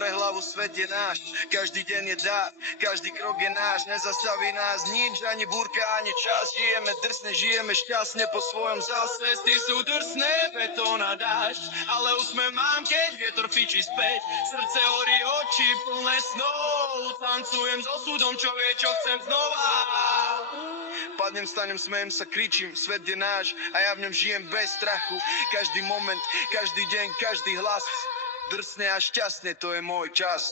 hore hlavu, svet je náš. Každý deň je dár, každý krok je náš. Nezastaví nás nič, ani búrka, ani čas. Žijeme drsne, žijeme šťastne po svojom zase. Cesty sú drsné, betón a dážď, ale úsmev mám, keď vietor fičí späť. Srdce horí, oči plné snov. Tancujem s osudom, čo vie, čo chcem znova. Padnem, stanem, smejem sa, kričím, svet je náš a ja v ňom žijem bez strachu. Každý moment, každý deň, každý hlas. Drsne a šťastne, to je môj čas.